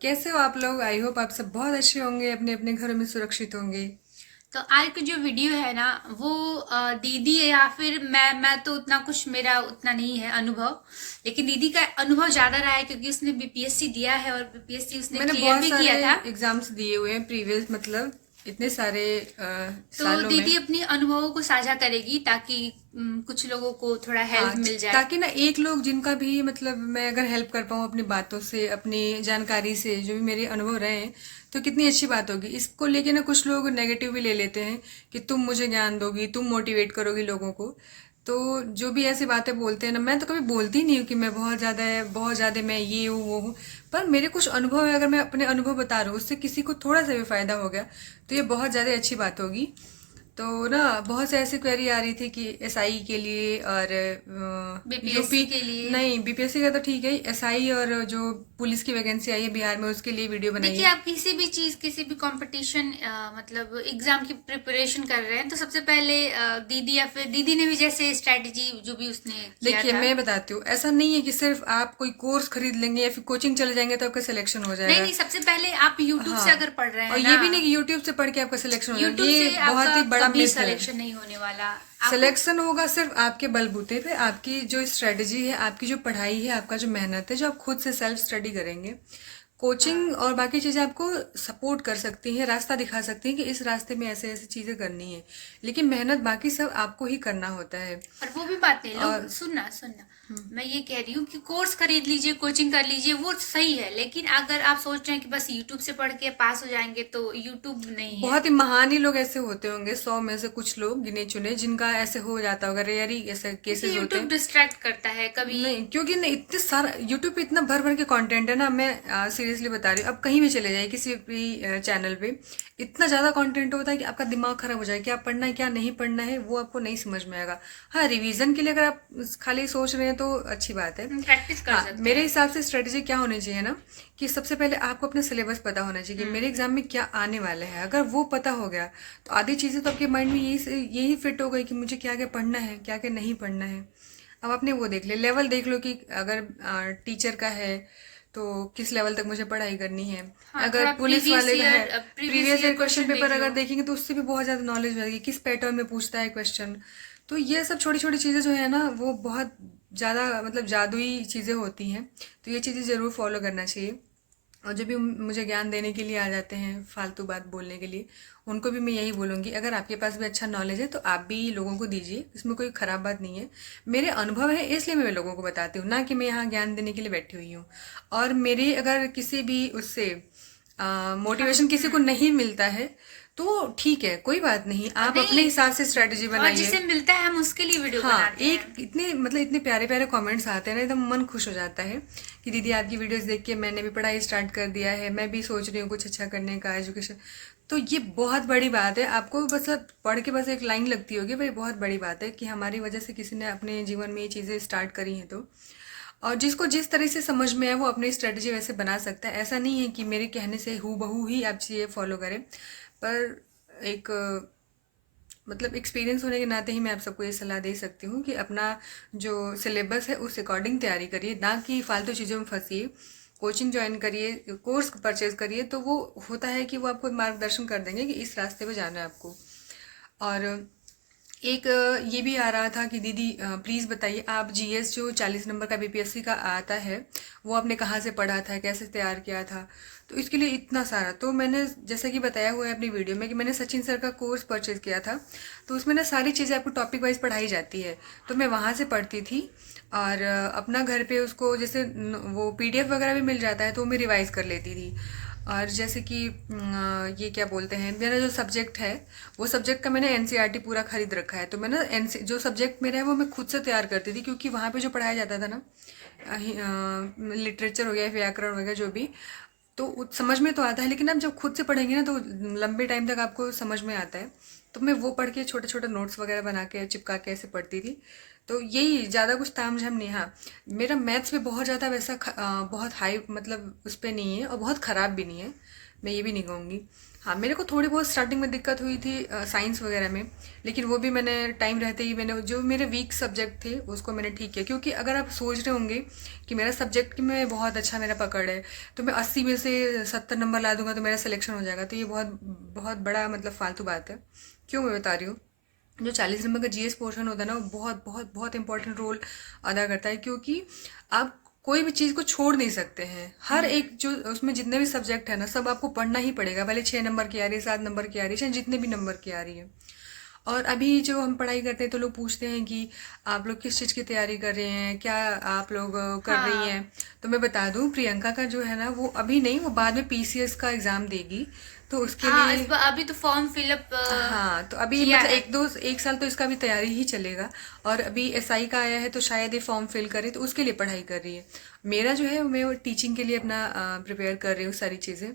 कैसे हो आप लोग? आई होप आप सब बहुत अच्छे होंगे, अपने अपने घरों में सुरक्षित होंगे। तो आज की जो वीडियो है ना वो दीदी है या फिर मैं तो उतना कुछ मेरा उतना नहीं है अनुभव। लेकिन दीदी का अनुभव ज्यादा रहा है क्योंकि उसने बीपीएससी दिया है और बीपीएससी उसने मैंने क्लियर बहुत भी सारे किया था। एग्जाम्स दिए हुए हैं प्रीवियस, मतलब इतने सारे तो सालों में। दीदी अपनी अनुभवों को साझा करेगी ताकि कुछ लोगों को थोड़ा हाँ, हेल्प मिल जाए। ताकि ना एक लोग जिनका भी मतलब मैं अगर हेल्प कर पाऊँ अपनी बातों से, अपनी जानकारी से, जो भी मेरे अनुभव रहे हैं, तो कितनी अच्छी बात होगी। इसको लेके ना कुछ लोग नेगेटिव भी ले लेते हैं कि तुम मुझे ज्ञान दोगी, तुम मोटिवेट करोगी लोगों को। तो जो भी ऐसी बातें बोलते हैं ना, मैं तो कभी बोलती नहीं हूँ कि मैं बहुत ज़्यादा मैं ये हूँ वो हूँ। पर मेरे कुछ अनुभव है, अगर मैं अपने अनुभव बता रहा हूँ, उससे किसी को थोड़ा सा भी फायदा हो गया तो ये बहुत ज़्यादा अच्छी बात होगी। तो ना बहुत से ऐसी क्वेरी आ रही थी कि एसआई के लिए और यूपी, बीपीएससी के लिए नहीं बीपीएससी का तो ठीक है, एसआई और जो पुलिस की वैकेंसी आई है बिहार में उसके लिए वीडियो देखिए, बनाइए। आप किसी भी चीज किसी भी कंपटीशन मतलब एग्जाम की प्रिपरेशन कर रहे हैं तो सबसे पहले दीदी या फिर दीदी ने भी जैसे स्ट्रेटजी जो भी उसने किया देखिए था। मैं बताती हूँ, ऐसा नहीं है कि सिर्फ आप कोई कोर्स खरीद लेंगे या फिर कोचिंग चले जाएंगे तो आपका सिलेक्शन हो नहीं जाएगा। नहीं, सबसे पहले आप यूट्यूब से हाँ, अगर पढ़ रहे और हैं ये ना, भी नहीं कि यूट्यूब से पढ़ के आपका सिलेक्शन हो जाएगा, यूट्यूब ये से बहुत आपका ही बड़ा कभी मिथ है। सिलेक्शन नहीं होने वाला। आपको सिलेक्शन होगा सिर्फ आपके बलबूते पे, आपकी जो स्ट्रेटजी है, आपकी जो पढ़ाई है, आपका जो मेहनत है, जो आप खुद से सेल्फ स्टडी करेंगे। कोचिंग और बाकी चीज़ें आपको सपोर्ट कर सकती हैं, रास्ता दिखा सकती हैं कि इस रास्ते में ऐसे ऐसे चीज़ें करनी है, लेकिन मेहनत बाकी सब आपको ही करना होता है। और वो भी बात नहीं, लोग और सुनना सुनना, मैं ये कह रही हूँ कि कोर्स खरीद लीजिए, कोचिंग कर लीजिए, वो सही है। लेकिन अगर आप सोच रहे हैं कि बस यूट्यूब से पढ़ के पास हो जाएंगे तो यूट्यूब नहीं है। बहुत ही महान ही लोग ऐसे होते होंगे, 100 में से कुछ लोग गिने चुने जिनका ऐसे हो जाता होगा, रेयर ही ऐसे देखिए, केसेस होते यूट्यूब हैं। डिस्ट्रैक्ट करता है कभी। नहीं, क्योंकि नहीं, इतने सारा यूट्यूब पे इतना भर भर के कंटेंट है ना, मैं सीरियसली बता रही हूँ, अब कहीं भी चले जाइए किसी भी चैनल पे, इतना ज़्यादा कंटेंट होता है कि आपका दिमाग खराब हो जाए, क्या पढ़ना है क्या नहीं पढ़ना है वो आपको नहीं समझ में आएगा। हाँ, रिवीजन के लिए अगर आप खाली सोच रहे हैं तो अच्छी बात है। हम प्रैक्टिस कर हाँ, सकते मेरे हैं। हिसाब से स्ट्रेटेजी क्या होनी चाहिए ना, कि सबसे पहले आपको अपना सिलेबस पता होना चाहिए कि मेरे एग्जाम में क्या आने वाला है। अगर वो पता हो गया तो आधी चीज़ें तो आपके माइंड में यही फिट हो गई कि मुझे क्या क्या पढ़ना है, क्या क्या नहीं पढ़ना है। अब आपने वो देख ले, लेवल देख लो कि अगर टीचर का है तो किस लेवल तक मुझे पढ़ाई करनी है। हाँ, अगर थोड़ा पुलिस वाले का है, previous previous year year question question paper देख अगर लो। देखेंगे तो उससे भी बहुत ज़्यादा नॉलेज मिलेगी, किस पैटर्न में पूछता है क्वेश्चन। तो ये सब छोटी छोटी चीज़ें जो है ना, वो बहुत ज़्यादा मतलब जादुई चीज़ें होती हैं। तो ये चीज़ें ज़रूर फॉलो करना चाहिए। और जो भी मुझे ज्ञान देने के लिए आ जाते हैं फालतू बात बोलने के लिए, उनको भी मैं यही बोलूँगी, अगर आपके पास भी अच्छा नॉलेज है तो आप भी लोगों को दीजिए, इसमें कोई ख़राब बात नहीं है। मेरे अनुभव है इसलिए मैं लोगों को बताती हूँ, ना कि मैं यहाँ ज्ञान देने के लिए बैठी हुई हूँ। और मेरी अगर किसी भी उससे हम मोटिवेशन किसी को नहीं मिलता है तो ठीक है, कोई बात नहीं, आप अपने नहीं, हिसाब से स्ट्रेटजी और बनाइए। जिसे मिलता है हम उसके लिए वीडियो हाँ, बनाते एक हैं। इतने मतलब इतने प्यारे प्यारे कमेंट्स आते हैं ना, एकदम मन खुश हो जाता है कि दीदी आपकी वीडियोस देख के मैंने भी पढ़ाई स्टार्ट कर दिया है, मैं भी सोच रही हूँ कुछ अच्छा करने का, एजुकेशन। तो ये बहुत बड़ी बात है, आपको बस पढ़ के बस एक लाइन लगती होगी, भाई बहुत बड़ी बात है कि हमारी वजह से किसी ने अपने जीवन में ये चीज़ें स्टार्ट करी हैं। तो और जिसको जिस तरह से समझ में आए वो अपनी स्ट्रेटजी वैसे बना सकता है। ऐसा नहीं है कि मेरे कहने से हूबहू बहू ही आप चीज़ें फॉलो करें। पर एक मतलब एक्सपीरियंस होने के नाते ही मैं आप सबको ये सलाह दे सकती हूँ कि अपना जो सिलेबस है उस अकॉर्डिंग तैयारी करिए, ना कि फालतू चीज़ों में फंसिए। कोचिंग ज्वाइन करिए, कोर्स परचेज करिए, तो वो होता है कि वो आपको मार्गदर्शन कर देंगे कि इस रास्ते पे जाना है आपको। और एक ये भी आ रहा था कि दीदी प्लीज़ बताइए, आप जीएस जो 40 नंबर का बीपीएससी का आता है वो आपने कहाँ से पढ़ा था, कैसे तैयार किया था। तो इसके लिए इतना सारा तो मैंने जैसा कि बताया हुआ है अपनी वीडियो में कि मैंने सचिन सर का कोर्स परचेज किया था। तो उसमें ना सारी चीज़ें आपको टॉपिक वाइज पढ़ाई जाती है, तो मैं वहाँ से पढ़ती थी। और अपना घर पे उसको जैसे वो पीडीएफ वगैरह भी मिल जाता है तो मैं रिवाइज कर लेती थी। और जैसे कि ये क्या बोलते हैं, मेरा जो सब्जेक्ट है वो सब्जेक्ट का मैंने एनसीईआरटी पूरा खरीद रखा है। तो मैं ना एनसी जो सब्जेक्ट मेरा है वो मैं खुद से तैयार करती थी, क्योंकि वहाँ पे जो पढ़ाया जाता था ना, लिटरेचर हो गया, व्याकरण हो गया, जो भी, तो समझ में तो आता है, लेकिन आप जब खुद से पढ़ेंगे ना तो लंबे टाइम तक आपको समझ में आता है। तो मैं वो पढ़ के छोटे छोटे नोट्स वगैरह बना के चिपका के ऐसे पढ़ती थी। तो यही ज़्यादा कुछ तामझाम नहीं। हाँ, मेरा मैथ्स भी बहुत ज़्यादा वैसा बहुत हाई मतलब उस पर नहीं है और बहुत ख़राब भी नहीं है। मैं ये भी नहीं कहूँगी। हाँ, मेरे को थोड़ी बहुत स्टार्टिंग में दिक्कत हुई थी साइंस वगैरह में, लेकिन वो भी मैंने टाइम रहते ही मैंने जो मेरे वीक सब्जेक्ट थे उसको मैंने ठीक किया। क्योंकि अगर आप सोच रहे होंगे कि मेरा सब्जेक्ट में बहुत अच्छा मेरा पकड़ है, तो मैं 80 में से 70 नंबर ला दूंगा तो मेरा सिलेक्शन हो जाएगा, तो ये बहुत बहुत बड़ा मतलब फालतू बात है। क्यों मैं बता रही हूँ, जो 40 नंबर का जीएस पोर्शन होता है ना, वो बहुत बहुत बहुत इंपॉर्टेंट रोल अदा करता है। क्योंकि आप कोई भी चीज़ को छोड़ नहीं सकते हैं। हर एक जो उसमें जितने भी सब्जेक्ट है ना, सब आपको पढ़ना ही पड़ेगा, भले 6 नंबर की आ रही है, 7 नंबर की आ रही है, चाहे जितने भी नंबर की आ रही है। और अभी जो हम पढ़ाई करते हैं तो लोग पूछते हैं कि आप लोग किस चीज़ की तैयारी कर रहे हैं, क्या आप लोग कर रही हाँ। हैं। तो मैं बता दूं, प्रियंका का जो है ना, वो अभी नहीं, वो बाद में पीसीएस का एग्ज़ाम देगी, तो उसके हाँ, लिए। अभी तो फॉर्म फिलअप हाँ, तो अभी किया मतलब है। एक साल तो इसका भी तैयारी ही चलेगा। और अभी एसआई का आया है तो शायद ये फॉर्म फिल करे, तो उसके लिए पढ़ाई कर रही है। मेरा जो है, मैं टीचिंग के लिए अपना प्रिपेयर कर रही हूँ सारी चीज़ें।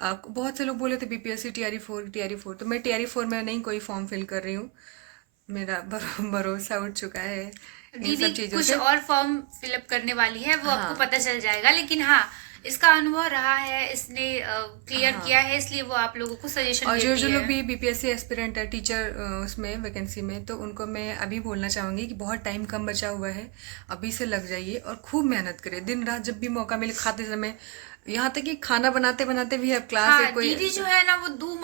बहुत से लोग बोले थे बीपीएससी टीआरई 4 तो मैं टीआरई 4 में नहीं कोई फॉर्म फिल कर रही हूँ। मेरा भरोसा उठ चुका है इन दीदी सब चीज़ों कुछ से। और फॉर्म फिलअप करने वाली है, वो आपको हाँ, पता चल जाएगा। लेकिन हाँ, इसका अनुभव रहा है, इसने क्लियर हाँ। किया है, इसलिए वो आप लोगों को सजेशन और जो देती जो लोग है। भी बीपीएससी एस्पिरेंट है, टीचर उसमें वैकेंसी में, तो उनको मैं अभी बोलना चाहूँगी कि बहुत टाइम कम बचा हुआ है, अभी से लग जाइए और खूब मेहनत करें दिन रात, जब भी मौका मिले, खाते समय, यहाँ तक कि खाना बनाते बनाते भी अब क्लास है हाँ, कोई। दीदी जो है ना, वो 2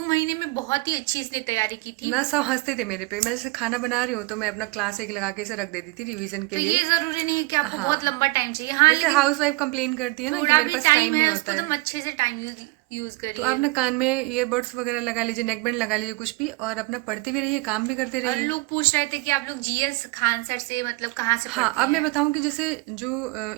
महीने में बहुत ही अच्छी इसने तैयारी की थी। ना सब हंसते थे मेरे पे, मैं जैसे खाना बना रही हूँ तो मैं अपना क्लास एक लगा के इसे रख देती थी रिवीजन के तो लिए। ये जरूरी नहीं है कि आपको हाँ, बहुत लंबा टाइम चाहिए, हाँ, जैसे लेकिन हाउस वाइफ कंप्लेन करती है ना कि थोड़ा मेरे भी पास टाइम टाइम नहीं है होता उसको है। तुम अच्छे से टाइम यूज तो आप ना करिए। कान में ईयरबड्स वगैरह लगा लीजिए, नेकबैंड लगा लीजिए, कुछ भी, और अपना पढ़ते भी रहिए, काम भी करते और रहिए। लोग पूछ रहे थे कि आप लोग जीएस खान सर से मतलब कहाँ से हाँ, पढ़ती अब मैं हैं। बताऊं कि जैसे जो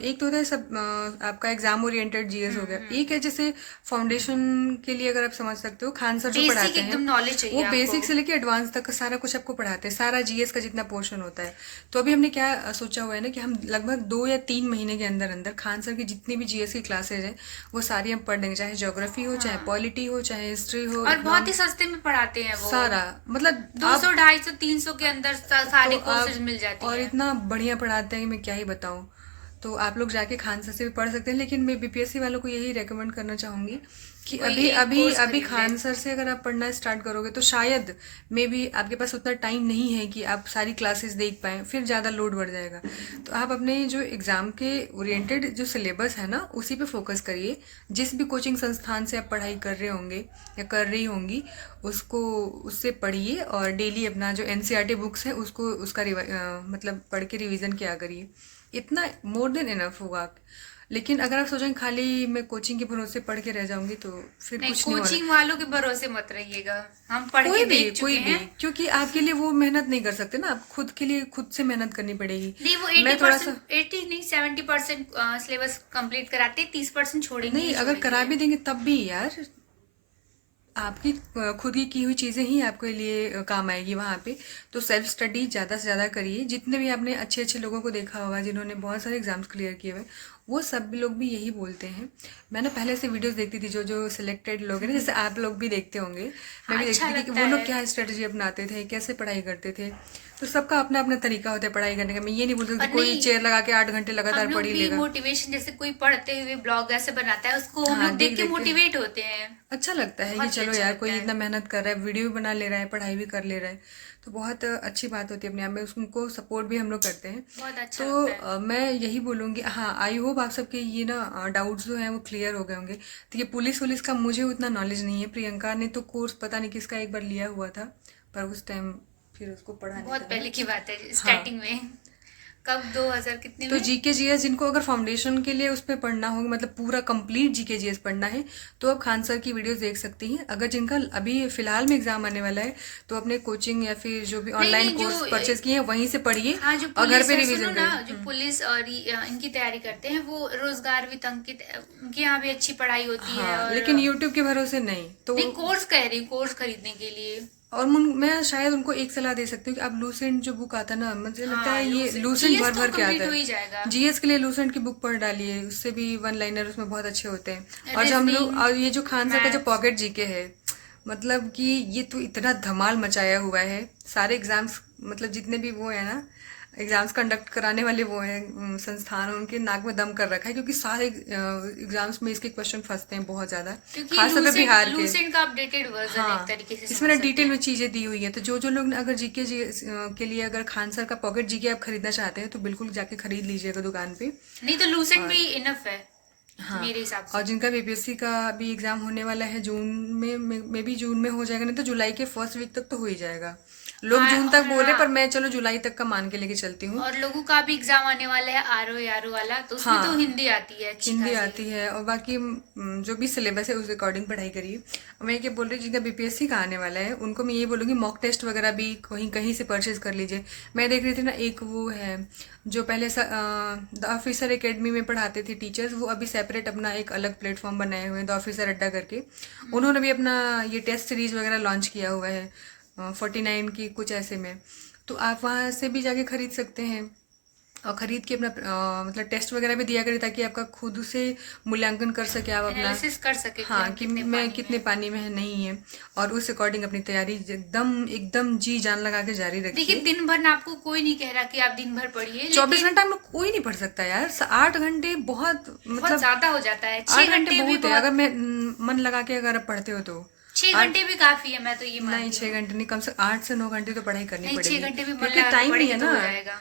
एक तो होता है सब आपका एग्जाम ओरिएंटेड जीएस हो गया, एक है जैसे फाउंडेशन के लिए, अगर आप समझ सकते हो, खान सर जो बेसिक पढ़ाते हैं, एकदम नॉलेज चाहिए वो आपको। बेसिक से लेके एडवांस तक का सारा कुछ आपको पढ़ाते हैं, सारा जीएस का जितना पोर्शन होता है। तो अभी हमने क्या सोचा हुआ है ना, कि हम लगभग 2 या 3 महीने के अंदर अंदर खान सर की जितनी भी जीएस की क्लासेज हैं, वो सारी हम पढ़ देंगे, चाहे ज्योग्राफी हो, चाहे हाँ, पॉलिटी हो, चाहे हिस्ट्री हो, और बहुत ही इकोनॉमिक्स, सस्ते में पढ़ाते हैं वो। सारा। मतलब दो आप सौ 250 300 के अंदर तो सारे कोर्सेज आप मिल जाती और हैं। इतना बढ़िया पढ़ाते हैं कि मैं क्या ही बताऊं। तो आप लोग जाके खान सर से भी पढ़ सकते हैं, लेकिन मैं बीपीएससी वालों को यही रेकमेंड करना चाहूंगी कि कि कोई अभी एक अभी कोर्स अभी खरीद ले। खान सर से अगर आप पढ़ना स्टार्ट करोगे तो शायद मे बी आपके पास उतना टाइम नहीं है कि आप सारी क्लासेस देख पाएँ, फिर ज़्यादा लोड बढ़ जाएगा। तो आप अपने जो एग्ज़ाम के ओरिएंटेड जो सिलेबस है ना, उसी पे फोकस करिए। जिस भी कोचिंग संस्थान से आप पढ़ाई कर रहे होंगे या कर रही होंगी, उसको उससे पढ़िए, और डेली अपना जो एनसीईआरटी बुक्स है उसको उसका मतलब पढ़ के रिवीजन किया करिए। इतना मोर देन इनफ होगा। लेकिन अगर आप सोचें खाली मैं कोचिंग के भरोसे पढ़ के रह जाऊंगी, तो फिर नहीं, कुछ नहीं हो रहा। कोचिंग वालों के भरोसे मत रहिएगा, हम पढ़ के देख चुके कोई भी, हैं। क्योंकि आपके लिए वो मेहनत नहीं कर सकते ना, आप खुद के लिए खुद से मेहनत करनी पड़ेगी। नहीं, वो एटी मैं थोड़ा सा, परसेंट 80 नहीं 70% सिलेबस कंप्लीट कराते, 30% छोड़ेंगे नहीं, ही अगर करा छोड़ेंगे। भी देंगे तब भी यार, आपकी खुद की हुई चीज़ें ही आपके लिए काम आएगी वहाँ पे। तो सेल्फ स्टडी ज़्यादा से ज़्यादा करिए। जितने भी आपने अच्छे अच्छे लोगों को देखा होगा जिन्होंने बहुत सारे एग्जाम्स क्लियर किए हुए, वो सब लोग भी यही बोलते हैं। मैं ना पहले से वीडियोस देखती थी, जो जो सिलेक्टेड लोग हैं ना, जैसे आप लोग भी देखते होंगे, मैं हाँ, भी अच्छा देखती थी कि लगता वो लोग है। क्या स्ट्रेटजी अपनाते थे, कैसे पढ़ाई करते थे। तो सबका अपना अपना तरीका होता है पढ़ाई करने का। मैं ये नहीं बोल सकती और कोई नहीं, चेयर लगा के 8 घंटे लगातार हम पढ़ लोग ही भी लेगा। मोटिवेशन, जैसे कोई पढ़ते हुए ब्लॉग ऐसे बनाता है, उसको हम हाँ, लोग देख देख के देख के मोटिवेट होते हैं। अच्छा लगता है कि बहुत ही चलो अच्छा यार, लगता कोई है। इतना मेहनत कर रहा है, वीडियो भी बना ले रहा है, पढ़ाई भी कर ले रहा है, तो बहुत अच्छी बात होती है अपने आप में। उसको सपोर्ट भी हम लोग करते हैं। बहुत अच्छा तो लगता है। मैं यही बोलूँगी। हाँ, आई होप आप सबके ये ना डाउट्स जो हैं वो क्लियर हो गए होंगे। तो ये पुलिस वुलिस का मुझे उतना नॉलेज नहीं है। प्रियंका ने तो कोर्स पता नहीं किसका एक बार लिया हुआ था, पर उस टाइम फिर उसको पढ़ा नहीं बहुत था पहले मैंने। की बात है, हाँ, स्टार्टिंग में। कब 2000 कितने तो में? जीके जीएस जिनको अगर फाउंडेशन के लिए उस पर पढ़ना हो, मतलब पूरा कंप्लीट जीके जीएस पढ़ना है, तो आप खान सर की वीडियोस देख सकती हैं। अगर जिनका अभी फिलहाल में एग्जाम आने वाला है, तो अपने कोचिंग या फिर जो भी नहीं ऑनलाइन नहीं, कोर्स जो परचेज किए हैं वहीं से पढ़िए, हाँ, जो और घर पुलिस पे है, सुनो रिवीजन ना, करिए। जो पुलिस और इनकी तैयारी करते हैं, वो रोजगार वित्त अंकित, उनके यहाँ भी अच्छी पढ़ाई होती है। हाँ, और लेकिन यूट्यूब के भरोसे नहीं तो। नहीं, कोर्स कह रही हूँ, कोर्स खरीदने के लिए। और मैं शायद उनको एक सलाह दे सकती हूँ कि आप लूसेंट जो बुक आता है ना, मुझे लगता हाँ, है ये लूसेंट जीएस भर तो भर के आता कंप्लीट हो है। ही जाएगा। जीएस के लिए लूसेंट की बुक पढ़ डालिए, उससे भी वन लाइनर उसमें बहुत अच्छे होते हैं। और जो हम लोग, रीजनिंग, और ये जो खान सर का जो मैथ्स। पॉकेट जीके है, मतलब कि ये तो इतना धमाल मचाया हुआ है। सारे एग्जाम्स मतलब जितने भी वो है ना, एग्जाम्स कंडक्ट कराने वाले वो हैं संस्थान, उनके नाक में दम कर रखा है, क्योंकि सारे एग्जाम्स में इसके क्वेश्चन फंसते हैं बहुत ज़्यादा, क्योंकि खासतौर पे बिहार के। लूसेंट का अपडेटेड वर्जन हाँ, एक तरीके से इसमें समझ ना सकते डिटेल हैं। में चीज़ें दी हुई हैं, तो जो जो लोग अगर जीके के लिए अगर खान सर का पॉकेट जीके आप खरीदना चाहते हैं तो बिल्कुल जाके खरीद लीजिएगा दुकान पे। नहीं तो लूसेंट भी इनफ है हाँ, मेरे हिसाब और से। जिनका बीपीएससी का भी एग्जाम होने वाला है जून में भी जून में हो जाएगा, नहीं तो जुलाई के फर्स्ट वीक तक तो हो ही जाएगा। लोग हाँ, जून तक बोल रहे, हाँ, पर मैं चलो जुलाई तक का मान के लेके चलती हूँ। और लोगों का भी एग्जाम आने वाला है आरओ वाला, तो उसमें तो हाँ, हिंदी आती है अच्छी हिंदी खासी। आती है, और बाकी जो भी सिलेबस है उस अकॉर्डिंग पढ़ाई करिए। और मैं ये बोल रही हूँ जिनका बीपीएससी का आने वाला है उनको मैं ये बोलूँगी मॉक टेस्ट वगैरह भी कहीं कहीं से परचेज कर लीजिए। मैं देख रही थी ना, एक वो है जो पहले द ऑफिसर एकेडमी में पढ़ाते थे टीचर्स, वो अभी सेपरेट अपना एक अलग प्लेटफॉर्म बनाए हुए हैं, द ऑफिसर अड्डा करके। उन्होंने भी अपना ये टेस्ट सीरीज वगैरह लॉन्च किया हुआ है 49 की कुछ ऐसे में, तो आप वहाँ से भी जाके खरीद सकते हैं और ख़रीद के अपना मतलब टेस्ट वगैरह भी दिया करें, ताकि आपका खुद से मूल्यांकन कर सके आप अपना। एनालिसिस कर सके कि हाँ, हम कि कितने मैं पानी कितने में। पानी में है नहीं है, और उस अकॉर्डिंग अपनी तैयारी एकदम एकदम जी जान लगा के जारी देखिए, रखिए। दिन भर ना आपको कोई नहीं कह रहा कि आप दिन भर पढ़िए, 24 लेकिन घंटा में कोई नहीं पढ़ सकता यार, 8 घंटे बहुत बहुत मतलब ज्यादा हो जाता है। 8 6 घंटे घंटे भी बहुत है, बहुत। अगर मैं मन लगा के अगर आप पढ़ते हो तो 6 आठ घंटे भी काफी है, मैं तो ये नहीं, मानती 6 हूँ। घंटे नहीं, कम से 8 से 9 घंटे तो पढ़ाई करनी नहीं, 6 पड़ेगी, घंटे भी मन क्योंकि लगा के टाइम नहीं है पढ़ेंगे तो ना। हो जाएगा।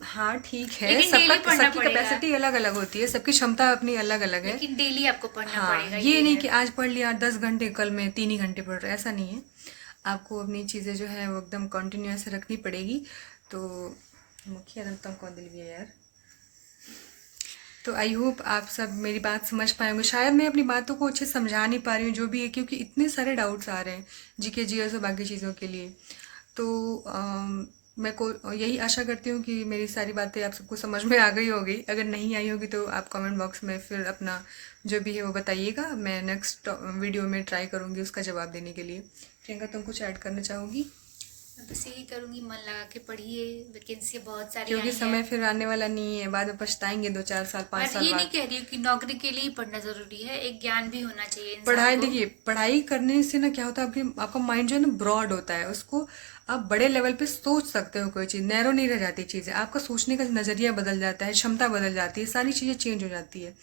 हाँ ठीक है, लेकिन डेली सबका पढ़ना सबकी पड़ेगा। कैपेसिटी अलग अलग होती है, सबकी क्षमता अपनी अलग अलग है। लेकिन डेली आपको पढ़ना हाँ, पड़ेगा, ये नहीं है। कि आज पढ़ लिया 10 घंटे, कल मैं 3 ही घंटे पढ़ रहा, ऐसा नहीं है। आपको अपनी चीज़ें जो है वो एकदम कंटिन्यूस रखनी पड़ेगी। तो मुखिया दंतम कौन दिल भी है यार। तो आई होप आप सब मेरी बात समझ पाए होंगे। शायद मैं अपनी बातों को अच्छे से समझा नहीं पा रही हूँ जो भी है, क्योंकि इतने सारे डाउट्स आ रहे हैं जीके जीएस और बाकी चीज़ों के लिए। तो मैं को यही आशा करती हूँ कि मेरी सारी बातें आप सबको समझ में आ गई होगी। अगर नहीं आई होगी तो आप कमेंट बॉक्स में फिर अपना जो भी है वो बताइएगा, मैं नेक्स्ट वीडियो में ट्राई करूँगी उसका जवाब देने के लिए। प्रियंका, तुम कुछ ऐड करना चाहोगी? मैं बस यही करूंगी, मन लगा के पढ़िए, वैकेंसी बहुत सारी क्योंकि आई समय है। फिर आने वाला नहीं है, बाद में पछताएंगे 2-4 साल 5 और साल ये नहीं बाद। कह रही हूँ कि नौकरी के लिए ही पढ़ना जरूरी है, एक ज्ञान भी होना चाहिए इंसान पढ़ाई को। देखिए, पढ़ाई करने से ना क्या होता है, आपका माइंड जो है ना ब्रॉड होता है, उसको आप बड़े लेवल पे सोच सकते हो, कोई चीज़ नैरो नहीं रह जाती चीज़ें, आपका सोचने का नज़रिया बदल जाता है, क्षमता बदल जाती है, सारी चीज़ें चेंज हो जाती है।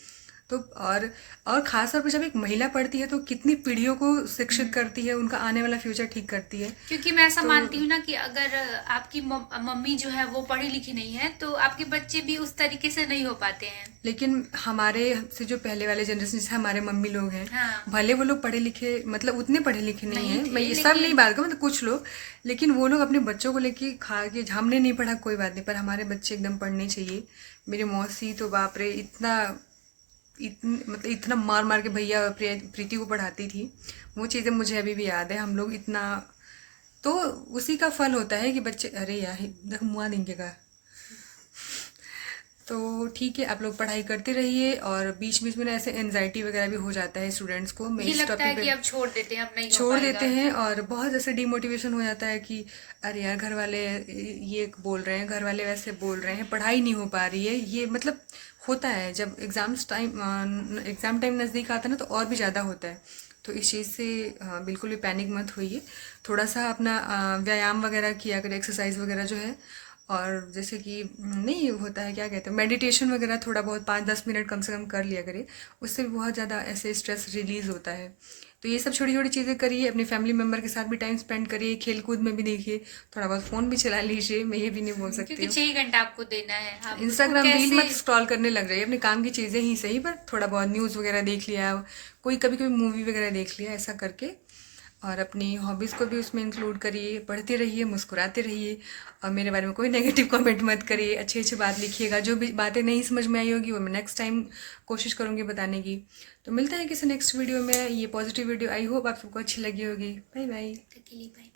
तो और खास तौर पर जब एक महिला पढ़ती है तो कितनी पीढ़ियों को शिक्षित करती है, उनका आने वाला फ्यूचर ठीक करती है। क्योंकि मैं ऐसा तो मानती हूँ ना कि अगर आपकी मम्मी जो है वो पढ़ी लिखी नहीं है, तो आपके बच्चे भी उस तरीके से नहीं हो पाते हैं। लेकिन हमारे से जो पहले वाले जनरेशन जैसे हमारे मम्मी लोग हैं, हाँ, भले वो लोग पढ़े लिखे मतलब उतने पढ़े लिखे नहीं नहीं हैं, थे, मैं ये सब लेकिन नहीं बात करूँ, मतलब कुछ लोग, लेकिन वो लोग अपने बच्चों को लेके खा के, हमने नहीं पढ़ा कोई बात नहीं, पर हमारे बच्चे एकदम पढ़ने चाहिए। मेरी मौसी तो बाप रे मतलब इतना मार मार के भैया प्रीति को पढ़ाती थी, वो चीज़ें मुझे अभी भी याद है। हम लोग इतना, तो उसी का फल होता है कि बच्चे, अरे यार देख मुआ देंगे का। तो ठीक है, आप लोग पढ़ाई करते रहिए, और बीच बीच में ना ऐसे एनजाइटी वगैरह भी हो जाता है स्टूडेंट्स को। मैं ये इस लगता है टॉपिक कि पे अब छोड़ देते हैं, अब नहीं हो छोड़ पाएगा। देते हैं, और बहुत ऐसे डिमोटिवेशन हो जाता है कि अरे यार घर वाले ये बोल रहे हैं, घर वाले वैसे बोल रहे हैं, पढ़ाई नहीं हो पा रही है, ये मतलब होता है जब एग्ज़ाम टाइम नज़दीक आता है ना, तो और भी ज़्यादा होता है। तो इस चीज़ से बिल्कुल भी पैनिक मत होइए, थोड़ा सा अपना व्यायाम वगैरह किया करें, एक्सरसाइज वगैरह जो है, और जैसे कि नहीं होता है, क्या कहते हैं, मेडिटेशन वगैरह थोड़ा बहुत 5-10 मिनट कम से कम कर लिया करें, उससे भी बहुत ज़्यादा ऐसे स्ट्रेस रिलीज़ होता है। तो ये सब छोटी छोटी चीज़ें करिए, अपनी फैमिली मेम्बर के साथ भी टाइम स्पेंड करिए, खेल कूद में भी देखिए, थोड़ा बहुत फ़ोन भी चला लीजिए, मैं ये भी नहीं बोल सकती क्योंकि हूँ। 6 घंटा आपको देना है, आप उसको इंस्टाग्राम रील मत कैसे। स्क्रॉल करने लग जाइए, अपने काम की चीज़ें ही सही, पर थोड़ा बहुत न्यूज़ वगैरह देख लिया, कोई कभी कभी मूवी वगैरह देख लिया, ऐसा करके। और अपनी हॉबीज़ को भी उसमें इंक्लूड करिए, पढ़ते रहिए, मुस्कुराते रहिए, और मेरे बारे में कोई नेगेटिव कमेंट मत करिए, अच्छी अच्छी बात लिखिएगा, जो भी बातें नहीं समझ में आई होगी वो मैं नेक्स्ट टाइम कोशिश करूँगी बताने की। तो मिलते हैं किसी नेक्स्ट वीडियो में, ये पॉजिटिव वीडियो, आई होप आप सबको अच्छी लगी होगी। Bye bye. बाय।